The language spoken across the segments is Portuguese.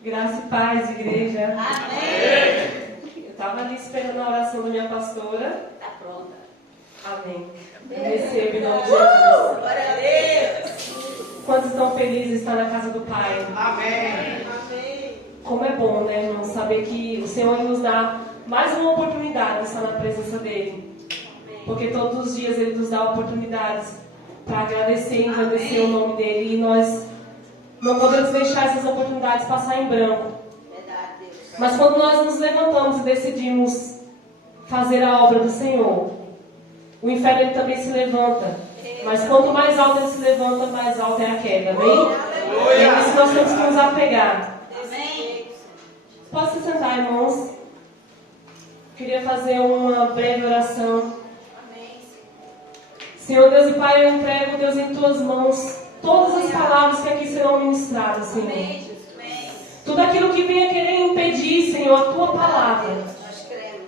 Graça e paz, igreja. Amém. Eu estava ali esperando a oração da minha pastora. Está pronta. Amém. Eu recebo em nome de Jesus. Glória a Deus. Quantos estão felizes de estar na casa do Pai? Amém. Amém. Como é bom, né, irmão, saber que o Senhor nos dá mais uma oportunidade de estar na presença dEle. Porque todos os dias Ele nos dá oportunidades para agradecer e engrandecer o nome dEle. E nós não podemos deixar essas oportunidades passar em branco. Verdade, Deus. Mas quando nós nos levantamos e decidimos fazer a obra do Senhor, o inferno ele também se levanta. Mas quanto mais alto ele se levanta, mais alta é a queda. Amém? E é isso que nós temos que nos apegar. Amém. Pode se sentar, irmãos. Queria fazer uma breve oração. Senhor Deus e Pai, eu entrego, Deus, em Tuas mãos todas as palavras que aqui serão ministradas, Senhor. Tudo aquilo que venha querer impedir, Senhor, a Tua palavra,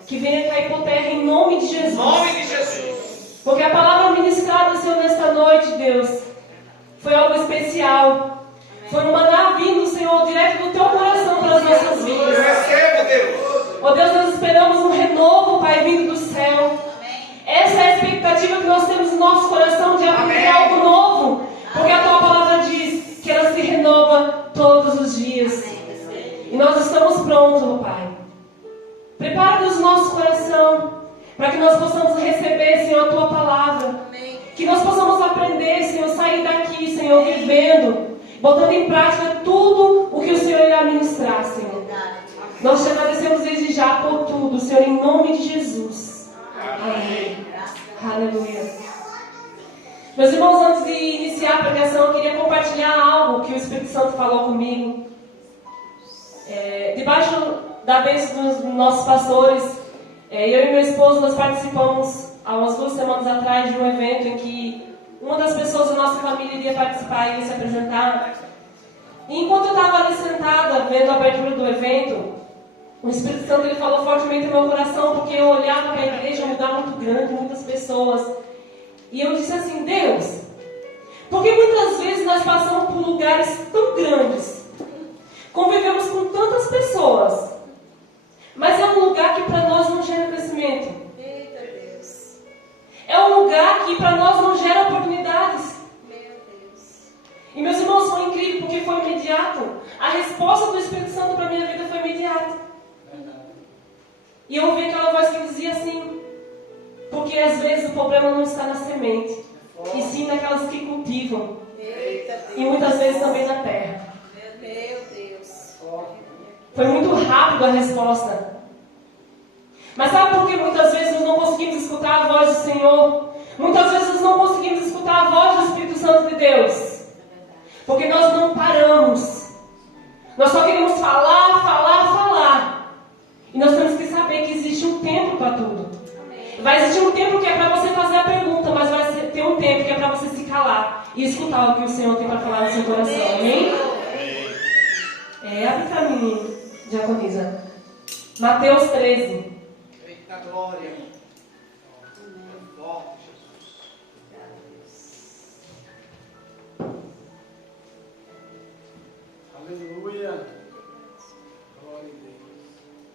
que venha cair por terra em nome de Jesus. Em nome de Jesus. Porque a palavra ministrada, Senhor, nesta noite, Deus, foi algo especial. Foi um maná vindo, Senhor, direto do Teu coração para as nossas vidas. Eu recebo, Deus. Ó Deus, nós esperamos um renovo, Pai, vindo do céu. Essa é a expectativa que nós temos no nosso coração de aprender algo novo. Porque a Tua palavra diz que ela se renova todos os dias. E nós estamos prontos, Pai. Prepara-nos o nosso coração para que nós possamos receber, Senhor, a Tua palavra. Que nós possamos aprender, Senhor, sair daqui, Senhor, vivendo, botando em prática tudo o que o Senhor irá ministrar, Senhor. Nós te agradecemos desde já por tudo, Senhor, em nome de Jesus. Amém. Aleluia. Meus irmãos, antes de iniciar a pregação, eu queria compartilhar algo que o Espírito Santo falou comigo. Debaixo da bênção dos nossos pastores, eu e meu esposo, nós participamos há umas 2 semanas atrás de um evento em que uma das pessoas da nossa família iria participar, iria se apresentar. E enquanto eu estava ali sentada, vendo a abertura do evento, o Espírito Santo ele falou fortemente no meu coração, porque eu olhava para a igreja, um lugar muito grande, muitas pessoas. E eu disse assim, Deus, porque muitas vezes nós passamos por lugares tão grandes, convivemos com tantas pessoas, mas é um lugar que para nós não gera crescimento. Eita Deus. É um lugar que para nós não gera oportunidades. Meu Deus. E meus irmãos, foi incrível porque foi imediato. A resposta do Espírito Santo para a minha vida foi imediata. E eu ouvi aquela voz que dizia assim, porque às vezes o problema não está na semente, e sim naquelas que cultivam. Eita Deus. E muitas vezes também na terra. Meu Deus. Foi muito rápido a resposta. Mas sabe por que muitas vezes nós não conseguimos escutar a voz do Senhor? Muitas vezes nós não conseguimos escutar a voz do Espírito Santo de Deus. Porque nós não paramos. Nós só queremos falar, falar, falar. E nós temos que saber que existe um tempo para tudo. Vai existir um tempo que é para você fazer a pergunta, mas vai ter um tempo que é para você se calar e escutar o que o Senhor tem para falar no seu coração. Amém? Abre para mim, diaconisa. Mateus 13. Eita glória. Forte, Jesus. Aleluia. Glória a Deus.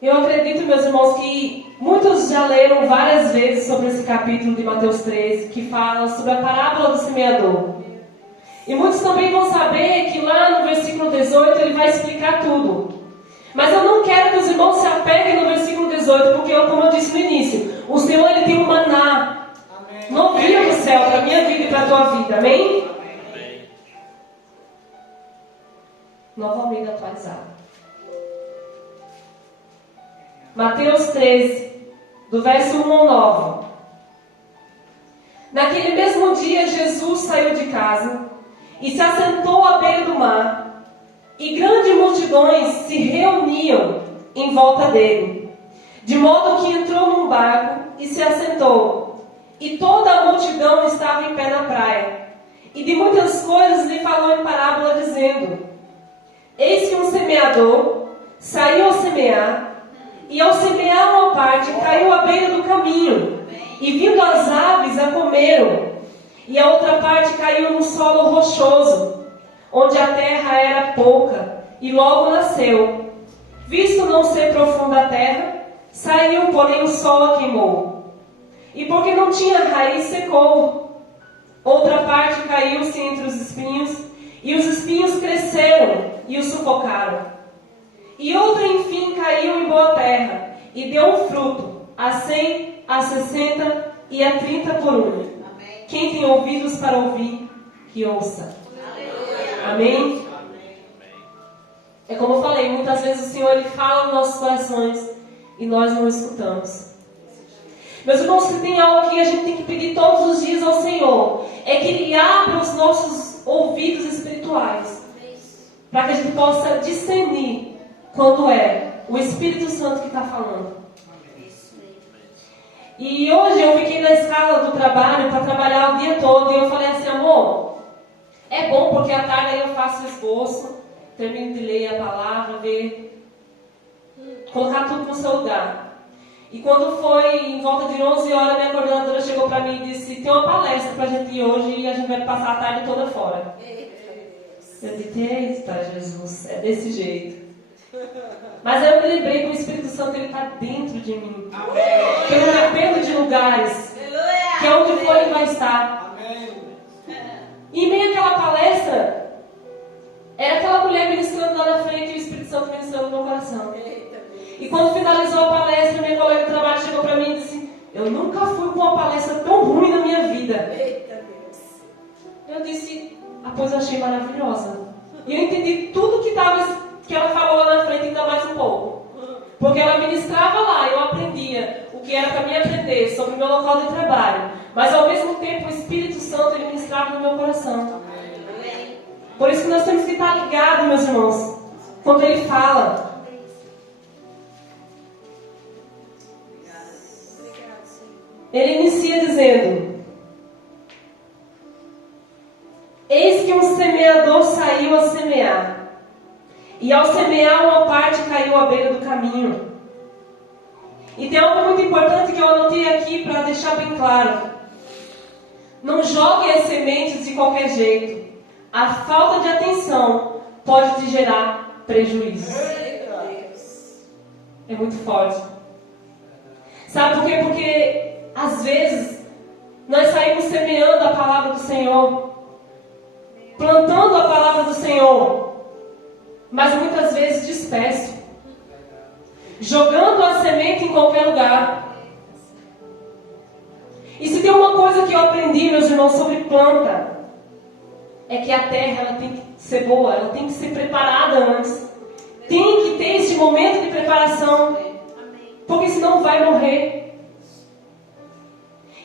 Eu acredito, meus irmãos, que muitos já leram várias vezes sobre esse capítulo de Mateus 13, que fala sobre a parábola do semeador. E muitos também vão saber que lá no versículo 18 ele vai explicar tudo. Mas eu não quero que os irmãos se apeguem no versículo 18, porque, como eu disse no início, o Senhor ele tem um maná novinho do céu para a minha vida e para a tua vida. Amém? Amém. Nova Almeida atualizada. Mateus 13, do verso 1 ao 9. Naquele mesmo dia, Jesus saiu de casa e se assentou à beira do mar, e grandes multidões se reuniam em volta dele, de modo que entrou num barco e se assentou, e toda a multidão estava em pé na praia, e de muitas coisas lhe falou em parábola, dizendo: Eis que um semeador saiu a semear, e ao semear uma parte, caiu à beira do caminho, e vindo as aves a comeram. E a outra parte caiu no solo rochoso, onde a terra era pouca, e logo nasceu. Visto não ser profunda a terra, saiu, porém o sol a queimou. E porque não tinha raiz, secou. Outra parte caiu-se entre os espinhos, e os espinhos cresceram e o sufocaram. E outra, enfim, caiu em boa terra, e deu um fruto, a 100, a 60 e a 30 por um. Amém. Quem tem ouvidos para ouvir, que ouça. Aleluia. Amém? É como eu falei, muitas vezes o Senhor ele fala nos nossos corações e nós não escutamos. Meus irmãos, se tem algo que a gente tem que pedir todos os dias ao Senhor, é que Ele abra os nossos ouvidos espirituais, para que a gente possa discernir quando é o Espírito Santo que está falando. E hoje eu fiquei na escala do trabalho para trabalhar o dia todo e eu falei assim, amor, é bom porque à tarde aí eu faço o esboço, termino de ler a palavra, ver, colocar tudo no seu lugar. E quando foi em volta de 11 horas, minha coordenadora chegou para mim e disse, tem uma palestra para a gente ir hoje e a gente vai passar a tarde toda fora. Eu disse, eita Jesus, é desse jeito. Mas aí eu me lembrei que o Espírito Santo ele está dentro de mim. Que eu não dependo de lugares, que é onde for ele vai estar. E em meio àquela palestra, era aquela mulher ministrando lá na frente e o Espírito Santo ministrando no meu coração. E quando finalizou a palestra, minha colega de trabalho chegou para mim e disse, eu nunca fui com uma palestra tão ruim na minha vida. Eu disse, pois eu achei maravilhosa. E eu entendi tudo que ela falou lá na frente, ainda mais um pouco. Porque ela ministrava lá, eu aprendia o que era para mim aprender sobre o meu local de trabalho. Mas ao mesmo tempo o Espírito Santo ele ministrava no meu coração. Por isso que nós temos que estar ligados, meus irmãos, quando ele fala. Ele inicia dizendo, eis que um semeador saiu a semear. E ao semear, uma parte caiu à beira do caminho. E tem algo muito importante que eu anotei aqui para deixar bem claro. Não jogue as sementes de qualquer jeito. A falta de atenção pode te gerar prejuízos. É muito forte. Sabe por quê? Porque às vezes nós saímos semeando a palavra do Senhor, plantando a palavra do Senhor, mas muitas vezes disperso, jogando a semente em qualquer lugar. E se tem uma coisa que eu aprendi, meus irmãos, sobre planta, é que a terra ela tem que ser boa, ela tem que ser preparada antes. Tem que ter esse momento de preparação, porque senão vai morrer.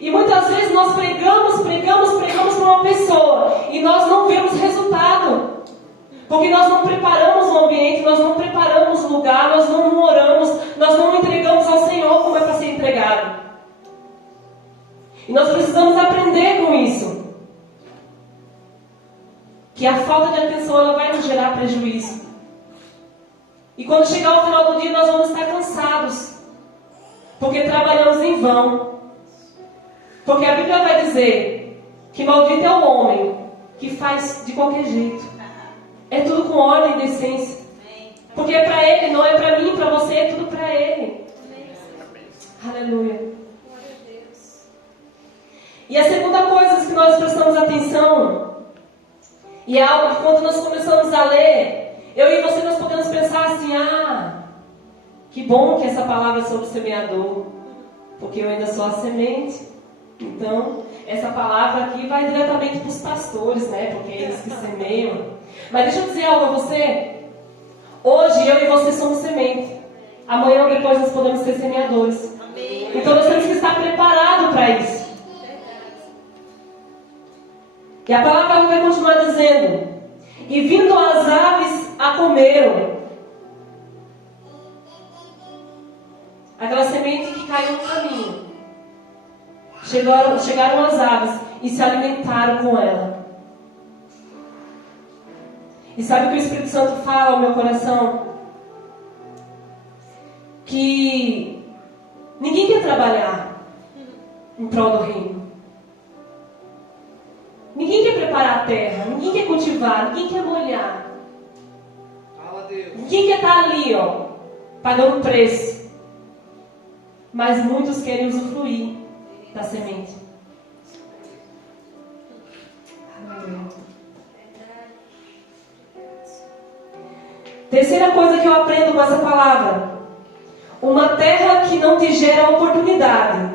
E muitas vezes nós pregamos para uma pessoa e nós não vemos resultado. Porque nós não preparamos o ambiente, nós não preparamos o lugar, nós não oramos, nós não entregamos ao Senhor como é para ser entregado. E nós precisamos aprender com isso. Que a falta de atenção ela vai nos gerar prejuízo. E quando chegar ao final do dia nós vamos estar cansados. Porque trabalhamos em vão. Porque a Bíblia vai dizer que maldito é o homem que faz de qualquer jeito. É tudo com ordem e decência. Porque é para ele, não é para mim, para você, é tudo para ele. Aleluia. E a segunda coisa que nós prestamos atenção, e é algo que quando nós começamos a ler, eu e você nós podemos pensar assim, que bom que essa palavra é sobre o semeador, porque eu ainda sou a semente. Então, essa palavra aqui vai diretamente para os pastores, né? Porque é eles que semeiam. Mas deixa eu dizer algo a você. Hoje eu e você somos semente. Amanhã ou depois nós podemos ser semeadores. Amém. Então nós temos que estar preparados para isso. E a palavra vai continuar dizendo: e vindo as aves a comeram. Aquela semente que caiu no caminho. Chegaram as aves e se alimentaram com ela. E sabe o que o Espírito Santo fala ao meu coração? Que ninguém quer trabalhar em prol do reino. Ninguém quer preparar a terra, ninguém quer cultivar, ninguém quer molhar. Quem que está ali, ó, pagando preço? Mas muitos querem usufruir da semente. Terceira coisa que eu aprendo com essa palavra: uma terra que não te gera oportunidade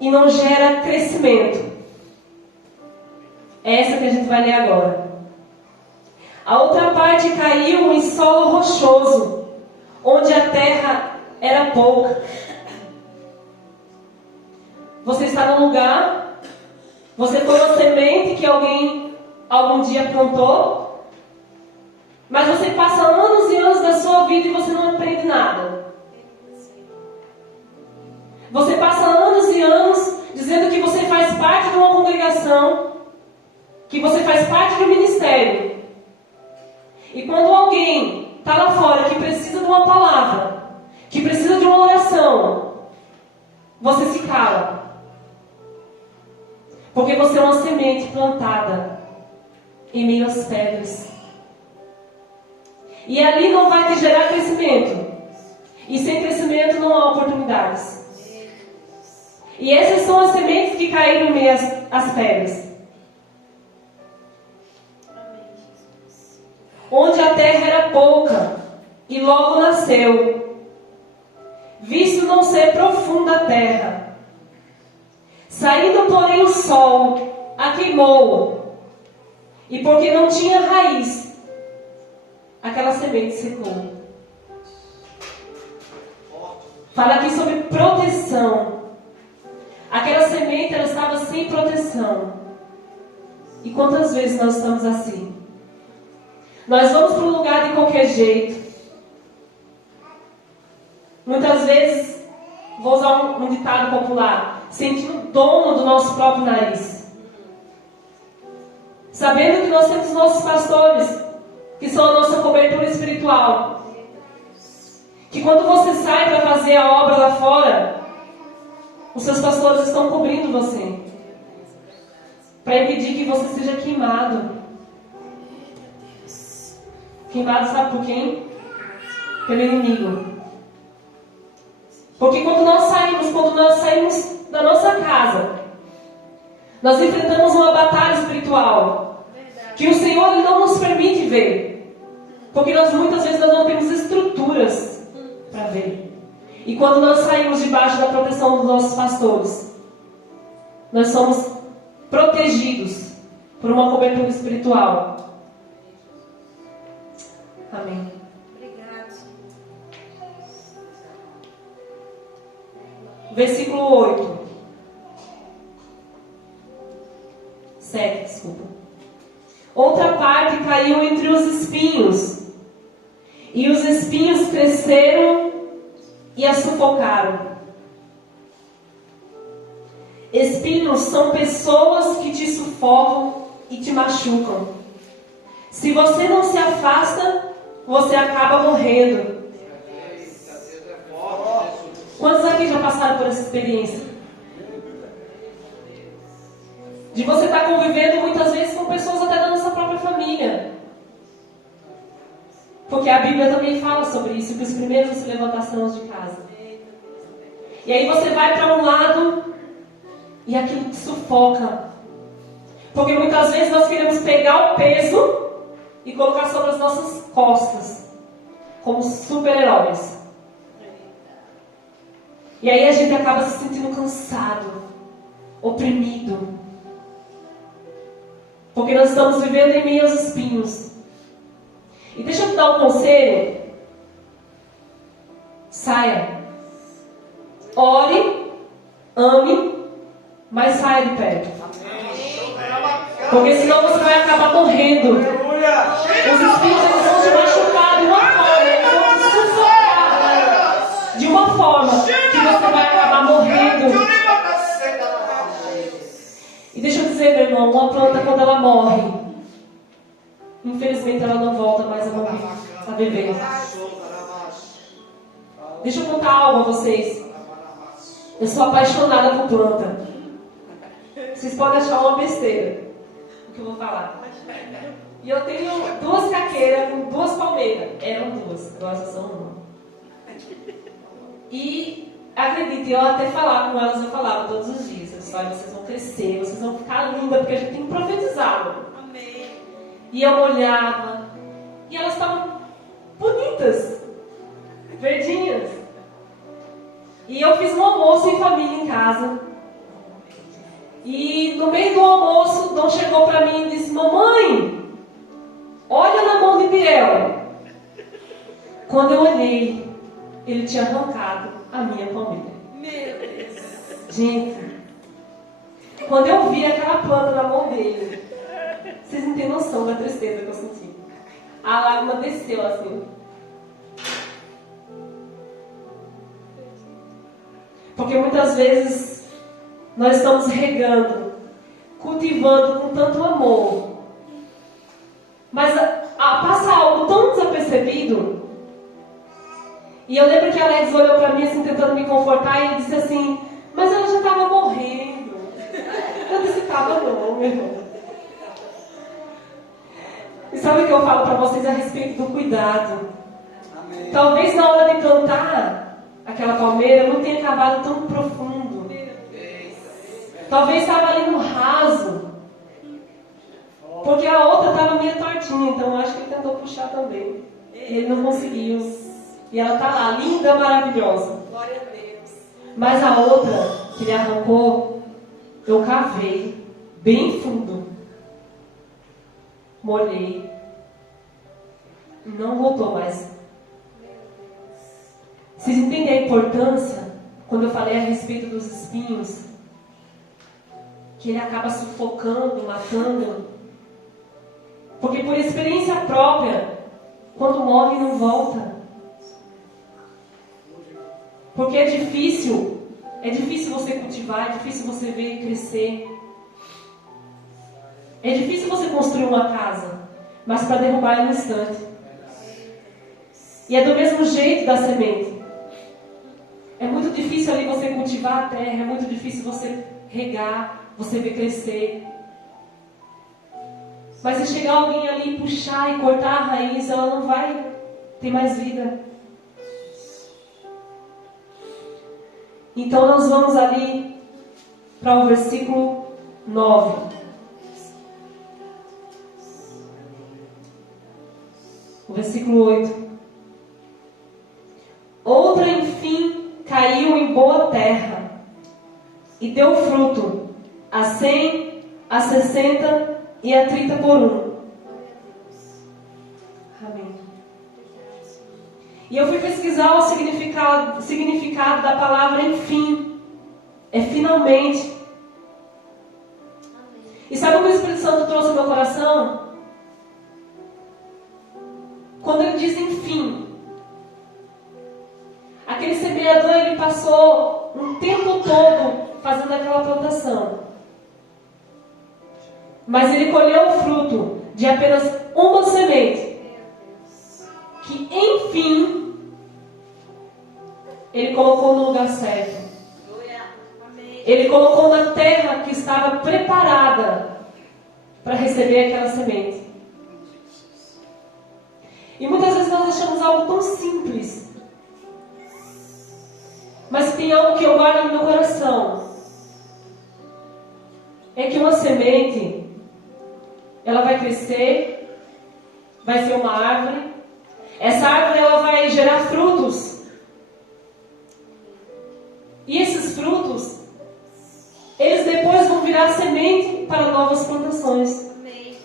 e não gera crescimento. É essa que a gente vai ler agora. A outra parte caiu em solo rochoso, onde a terra era pouca. Você está num lugar, você foi uma semente que alguém algum dia plantou, mas você passa anos e anos da sua vida e você não aprende nada. Você passa anos e anos dizendo que você faz parte de uma congregação, que você faz parte de um ministério. E quando alguém está lá fora que precisa de uma palavra, que precisa de uma oração, você se cala. Porque você é uma semente plantada em meio às pedras. E ali não vai te gerar crescimento. E sem crescimento não há oportunidades. E essas são as sementes que caíram em meio às pedras. Onde a terra era pouca e logo nasceu, visto não ser profunda a terra. Saindo, porém, o sol a queimou, e porque não tinha raiz, aquela semente secou. Fala aqui sobre proteção. Aquela semente, ela estava sem proteção. E quantas vezes nós estamos assim? Nós vamos para um lugar de qualquer jeito. Muitas vezes, vou usar um ditado popular, sentindo o dono do nosso próprio nariz. Sabendo que nós temos nossos pastores, que são a nossa cobertura espiritual. Que quando você sai para fazer a obra lá fora, os seus pastores estão cobrindo você. Para impedir que você seja queimado. Queimado sabe por quem? Pelo inimigo. Porque quando nós saímos da nossa casa, nós enfrentamos uma batalha espiritual que o Senhor não nos permite ver. Porque muitas vezes nós não temos estruturas para ver. E quando nós saímos debaixo da proteção dos nossos pastores, nós somos protegidos por uma cobertura espiritual. Amém. Obrigado. Versículo 8. 7, desculpa. Outra parte caiu entre os espinhos, e os espinhos cresceram e a sufocaram. Espinhos são pessoas que te sufocam e te machucam. Se você não se afasta, você acaba morrendo. Quantos aqui já passaram por essa experiência? De você estar convivendo muitas vezes com pessoas até da nossa própria família. Porque a Bíblia também fala sobre isso, que os primeiros a se levantar são os de casa. E aí você vai para um lado e aquilo te sufoca. Porque muitas vezes nós queremos pegar o peso e colocar sobre as nossas costas, como super-heróis. E aí a gente acaba se sentindo cansado, oprimido. Porque nós estamos vivendo em meio aos espinhos. E deixa eu te dar um conselho. Saia. Ore, ame, mas saia de perto. Porque senão você vai acabar morrendo. Os espíritos eles vão te machucar de uma forma, eles vão te sufocar de uma forma que você vai acabar morrendo. E deixa eu dizer, meu irmão, uma planta quando ela morre, infelizmente ela não volta mais a viver. Deixa eu contar algo a vocês. Eu sou apaixonada por planta. Vocês podem achar uma besteira o que eu vou falar. E eu tenho 2 caqueiras com 2 palmeiras. palmeira. Eram duas, agora só são uma. E acredite, eu até falava com elas, eu falava todos os dias. Eu disse, olha, vocês vão crescer, vocês vão ficar lindas, porque a gente tem que profetizar. Amém. E eu olhava, e elas estavam bonitas, verdinhas. E eu fiz um almoço em família em casa. E no meio do almoço, Dom chegou para mim e disse, mamãe, olha na mão de Biel. Quando eu olhei, ele tinha arrancado a minha palmeira. Meu Deus. Gente, quando eu vi aquela planta na mão dele, vocês não têm noção da tristeza que eu senti. A lágrima desceu assim. Porque muitas vezes nós estamos regando, cultivando com tanto amor. Mas passa algo tão desapercebido. E eu lembro que a Alex olhou para mim assim, tentando me confortar, e ele disse assim, mas ela já estava morrendo. Eu disse, estava não, meu irmão. E sabe o que eu falo para vocês a respeito do cuidado? Amém. Talvez na hora de plantar aquela palmeira não tenha cavado tão profundo. Talvez estava ali no raso. Porque a outra estava meio tortinha, então eu acho que ele tentou puxar também. E ele não conseguiu. E ela está lá, linda, maravilhosa. Glória a Deus. Mas a outra que ele arrancou, eu cavei bem fundo. Molhei. Não voltou mais. Vocês entendem a importância, quando eu falei a respeito dos espinhos, que ele acaba sufocando, matando? Porque por experiência própria, quando morre não volta. Porque é difícil você cultivar, é difícil você ver crescer. É difícil você construir uma casa, mas para derrubar é no instante. E é do mesmo jeito da semente. É muito difícil ali você cultivar a terra, é muito difícil você regar, você ver crescer. Mas se chegar alguém ali e puxar e cortar a raiz, ela não vai ter mais vida. Então nós vamos ali para o versículo 9. O versículo 8. Outra, enfim, caiu em boa terra e deu fruto, a 100, a 60 e a 30 por um. Amém. E eu fui pesquisar o significado da palavra enfim. É finalmente. E sabe o que o Espírito Santo trouxe ao meu coração? Quando ele diz enfim, aquele semeador, ele passou um tempo todo fazendo aquela plantação. Mas ele colheu o fruto de apenas uma semente, que enfim ele colocou no lugar certo. Ele colocou na terra que estava preparada para receber aquela semente. E muitas vezes nós achamos algo tão simples. Mas tem algo que eu guardo no meu coração. É que uma semente, ela vai crescer, vai ser uma árvore. Essa árvore, ela vai gerar frutos. E esses frutos, eles depois vão virar semente para novas plantações. Amém.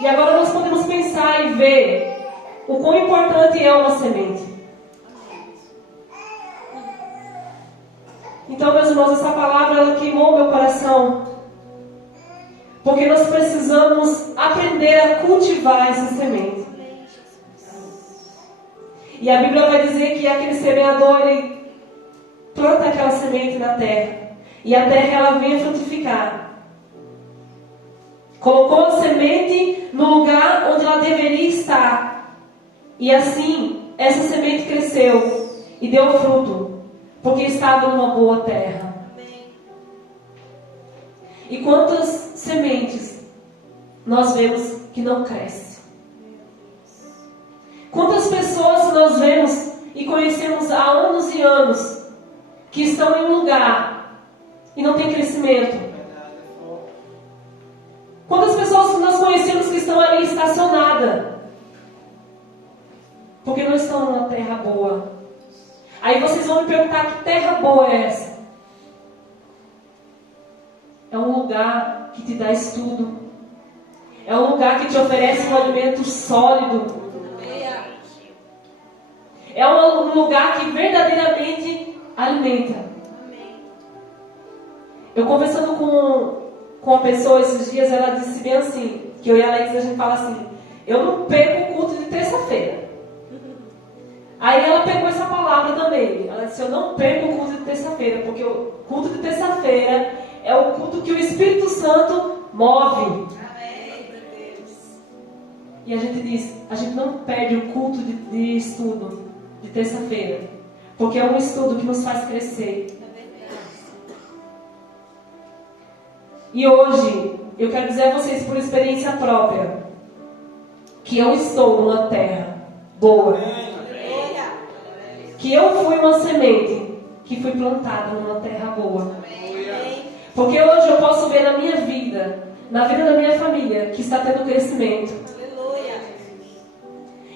E agora nós podemos pensar e ver o quão importante é uma semente. Então, meus irmãos, essa palavra, ela queimou meu coração. Porque nós precisamos aprender a cultivar essa semente. E a Bíblia vai dizer que aquele semeador, ele planta aquela semente na terra. E a terra, ela vem a frutificar. Colocou a semente no lugar onde ela deveria estar. E assim, essa semente cresceu e deu fruto. Porque estava numa boa terra. E quantas sementes nós vemos que não crescem? Quantas pessoas nós vemos e conhecemos há anos e anos que estão em um lugar e não tem crescimento? Quantas pessoas que nós conhecemos que estão ali estacionadas porque não estão numa terra boa? Aí vocês vão me perguntar: que terra boa é essa? É um lugar que te dá estudo. É um lugar que te oferece um alimento sólido. É um lugar que verdadeiramente alimenta. Eu conversando com uma pessoa esses dias, ela disse bem assim, que eu e a Alex, a gente fala assim: eu não perco o culto de terça-feira. Aí ela pegou essa palavra também. Ela disse: eu não perco o culto de terça-feira, porque o culto de terça-feira é o culto que o Espírito Santo move. E a gente diz: a gente não perde o culto de estudo de terça-feira, porque é um estudo que nos faz crescer. E hoje, eu quero dizer a vocês por experiência própria, que eu estou numa terra boa. Que eu fui uma semente que fui plantada numa terra boa. Porque hoje eu posso ver na minha vida, na vida da minha família, que está tendo crescimento.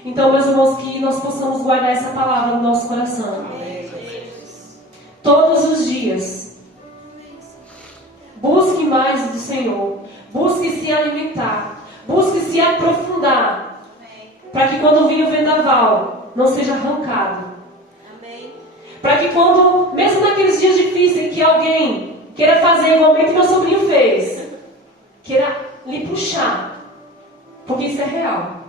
Então, meus irmãos, que nós possamos guardar essa palavra no nosso coração. Todos os dias. Busque mais do Senhor. Busque se alimentar. Busque se aprofundar. Para que quando vir o vendaval, não seja arrancado. Para que quando, mesmo naqueles dias difíceis, que alguém queira fazer igualmente meu sobrinho fez, queira lhe puxar. Porque isso é real.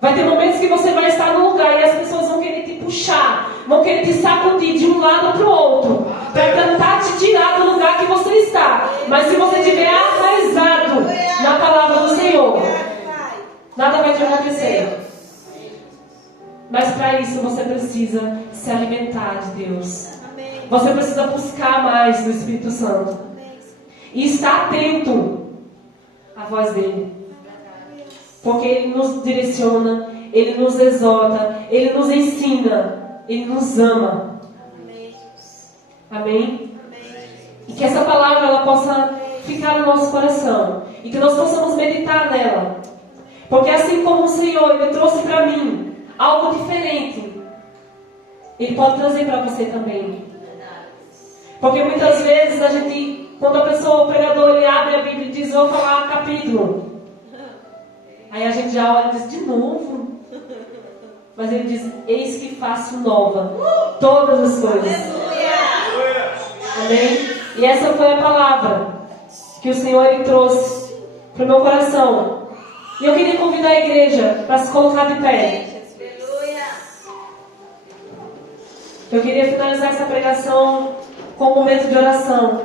Vai ter momentos que você vai estar num lugar e as pessoas vão querer te puxar, vão querer te sacudir de um lado para o outro, para tentar te tirar do lugar que você está. Mas se você estiver arraizado na palavra do Senhor, nada vai te acontecer. Mas para isso você precisa se alimentar de Deus. Você precisa buscar mais do Espírito Santo. E estar atento à voz dele. Porque ele nos direciona, ele nos exorta, ele nos ensina, ele nos ama. Amém? E que essa palavra ela possa ficar no nosso coração. E que nós possamos meditar nela. Porque assim como o Senhor ele trouxe para mim algo diferente, ele pode trazer para você também. Porque muitas vezes a gente, quando a pessoa, o pregador, ele abre a Bíblia e diz: vou falar capítulo. Aí a gente já olha e diz: de novo? Mas ele diz: eis que faço nova todas as coisas. Amém? E essa foi a palavra que o Senhor ele trouxe para o meu coração. E eu queria convidar a igreja para se colocar de pé. Eu queria finalizar essa pregação com um momento de oração.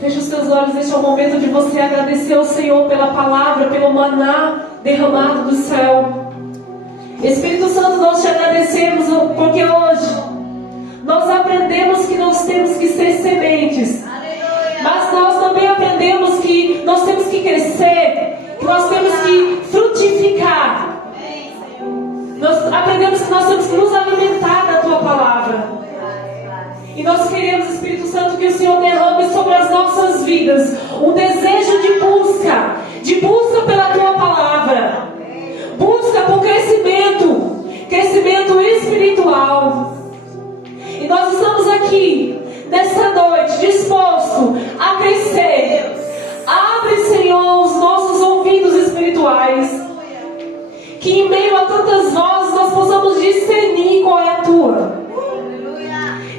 Feche os seus olhos, este é o momento de você agradecer ao Senhor pela palavra, pelo maná derramado do céu. Espírito Santo, nós te agradecemos porque hoje nós aprendemos que nós temos que ser sementes. Mas nós também aprendemos que nós temos que crescer, que nós temos que frutificar. Nós aprendemos que nós temos que nos alimentar da tua palavra. E nós queremos, Espírito Santo, que o Senhor derrame sobre as nossas vidas um desejo de busca pela tua palavra, busca por crescimento espiritual. E nós estamos aqui nessa noite disposto a crescer. Abre, Senhor, os nossos ouvidos espirituais, que em meio a tantas vozes nós possamos discernir qual é a tua.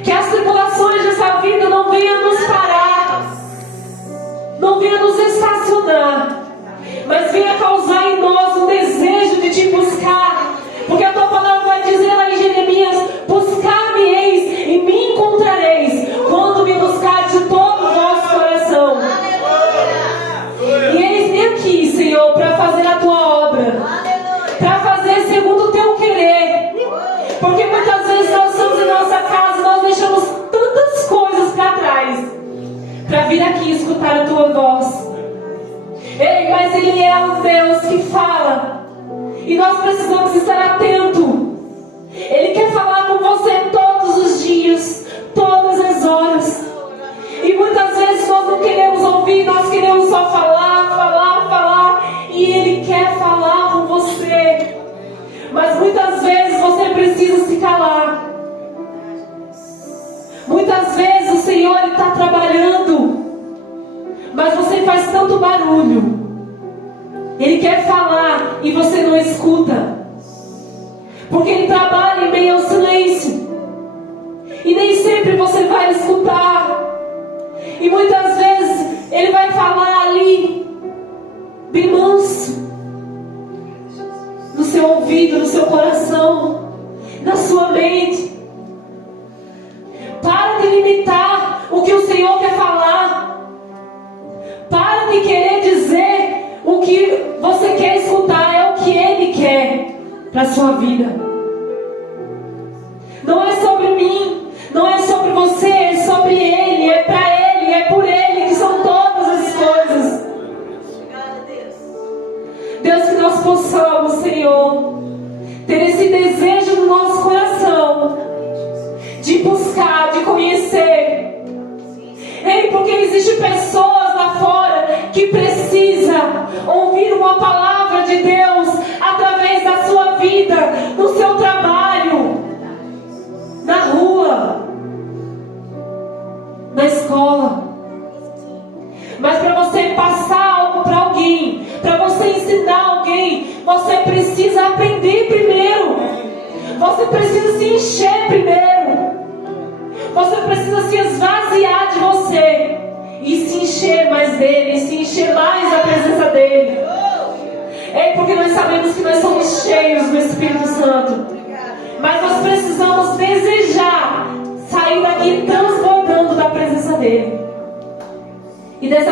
Que as tribulações dessa vida não venham nos parar, não venham nos estacionar, mas venha causar em nós um desejo de te buscar. Porque a tua palavra vai dizer lá em Jeremias: buscar-me-eis e me encontrareis, quando me buscar de todo o vosso coração. Ele é um Deus que fala. E nós precisamos estar atentos. Ele quer falar com você todos os dias, todas as horas. E muitas vezes nós não queremos ouvir, nós queremos só falar, falar, falar. E Ele quer falar com você. Mas muitas vezes você precisa se calar. Muitas vezes o Senhor está trabalhando, mas você faz tanto barulho. Ele quer falar e você não escuta. Porque Ele trabalha em meio ao silêncio. E nem sempre você vai escutar. E muitas vezes Ele vai falar ali, bem manso, no seu ouvido, no seu coração, na sua mente. Para de limitar o que o Senhor quer falar. Para de querer dizer o que você quer escutar. É o que Ele quer para a sua vida. Não é sobre mim, não é sobre você, é sobre Ele, é para Ele, é por Ele que são todas as coisas. Deus, que nós possamos, Senhor, ter esse desejo no nosso coração de buscar, de conhecer. Ei, porque existem pessoas lá fora que precisam ouvir uma palavra de Deus através da sua vida, no seu trabalho, na rua, na escola. Mas para você passar algo para alguém, para você ensinar alguém, você precisa aprender primeiro. Você precisa se encher primeiro. Você precisa se esvaziar de você e se encher mais dele, se encher mais da presença dele. É porque nós sabemos que nós somos cheios do Espírito Santo. Mas nós precisamos desejar sair daqui transbordando da presença dele. E dessa